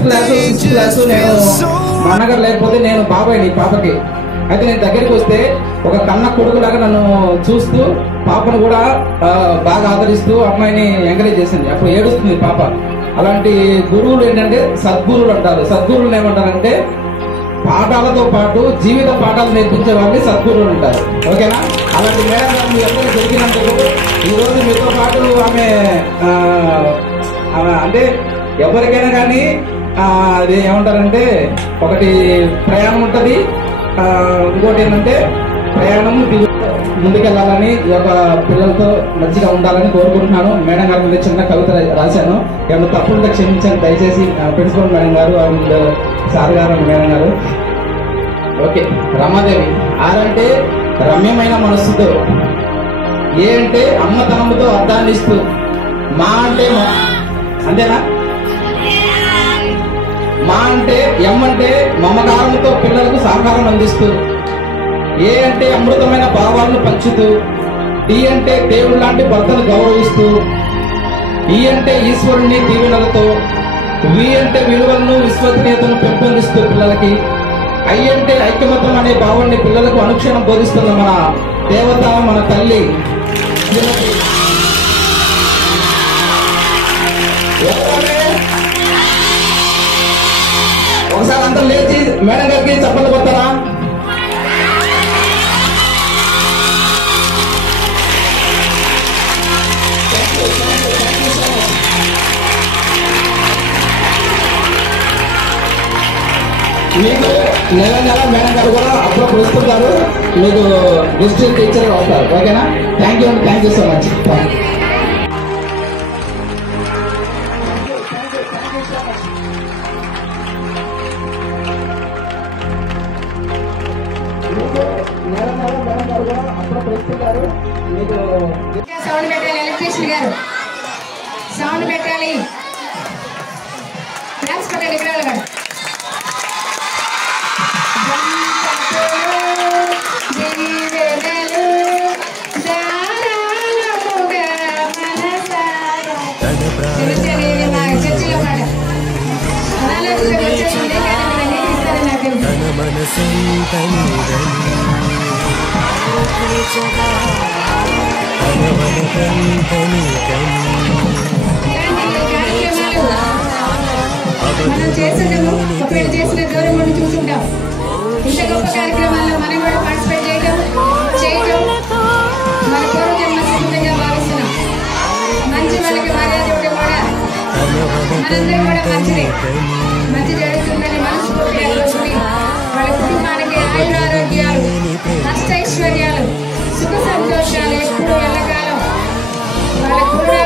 Sixth class నేను మా అన్నగారు లేకపోతే నేను బాబాయ్ నీ పాపకి. అయితే నేను దగ్గరికి వస్తే ఒక కన్న కొడుకులాగా నన్ను చూస్తూ పాపను కూడా బాగా ఆదరిస్తూ అమ్మాయిని ఎంకరేజ్ చేసింది. అప్పుడు ఏడుస్తుంది పాప. అలాంటి గురువులు ఏంటంటే సద్గురువులు అంటారు. సద్గురువులు ఏమంటారంటే పాఠాలతో పాటు జీవిత పాఠాలు నేర్పించే వాళ్ళని సద్గురువులు అంటారు. ఓకేనా? అలాంటి మేడం గారు మీ అందరూ దొరికినందుకు ఈరోజు మీతో పాటు ఆమె అంటే ఎవరికైనా కానీ అది ఏమంటారంటే ఒకటి ప్రయాణం ఉంటుంది, ఇంకోటి ఏంటంటే ప్రయాణం ముందుకెళ్లాలని ఈ యొక్క పిల్లలతో మంచిగా ఉండాలని కోరుకుంటున్నాను. మేడం గారి మీద చిన్న కవిత రాశాను. ఏమన్నా తప్పుంటే క్షమించండి దయచేసి. ప్రిన్సిపల్ మేడం గారు అండ్ సార్ గారు అండ్ మేడం గారు. ఓకే. రమాదేవి ఆరంటే రమ్యమైన మనస్సుతో, ఏ అంటే అమ్మతనముతో అర్థాన్ని ఇస్తూ, మా అంటే అంతేనా, మా అంటే ఎం అంటే మమకారంతో పిల్లలకు సహకారం అందిస్తూ, ఏ అంటే అమృతమైన భావాలను పంచుతూ, డి అంటే దేవుడు లాంటి భర్తను గౌరవిస్తూ, ఈ అంటే ఈశ్వరుని దీవెనలతో, వి అంటే విలువలను విశ్వసనీయతను పెంపొందిస్తూ పిల్లలకి, ఐ అంటే ఐక్యమతం అనే భావాన్ని పిల్లలకు అనుక్షణం బోధిస్తున్న మన దేవత మన తల్లి. ఒకసారి అంతా లేచి మేడం గారికి చప్పట్లు కొడతారా? మీకు నెల మేడం గారు కూడా అప్పుడప్పుడు వస్తుంటారు, మీకు గెస్ట్ టీచర్ అవుతారు. ఓకేనా? థ్యాంక్ యూ అండి. Thank you so much. Sound పెట్టాలి. ఎలక్ట్రీషియన్ గారు సౌండ్ పెట్టాలి. డాన్స్ పెట్టండి. ఇక్కడ గారు మనం చేస్తుంటాము. ఒకవేళ చేసిన దూరం నుండి చూస్తుంటాం. ఇంత గొప్ప కార్యక్రమాల్లో మనం కూడా పార్టిసిపేట్ చేయడం మన పూర్వజన్మ సుకృతంగా భావిస్తున్నాం. మంచి వాళ్ళకి మర్యాద ఇవ్వడం కూడా మనందరం కూడా మంచిది. మంచి జరుగుతుందని మనస్ఫూర్తిగా కోరుకుని వాళ్ళ కుటుంబానికి ఆయురారోగ్యాలు, అష్టైశ్వర్యాలు, సుఖ సంతోషాలు ఎప్పుడు ఎల్లకాలం వాళ్ళకు కూడా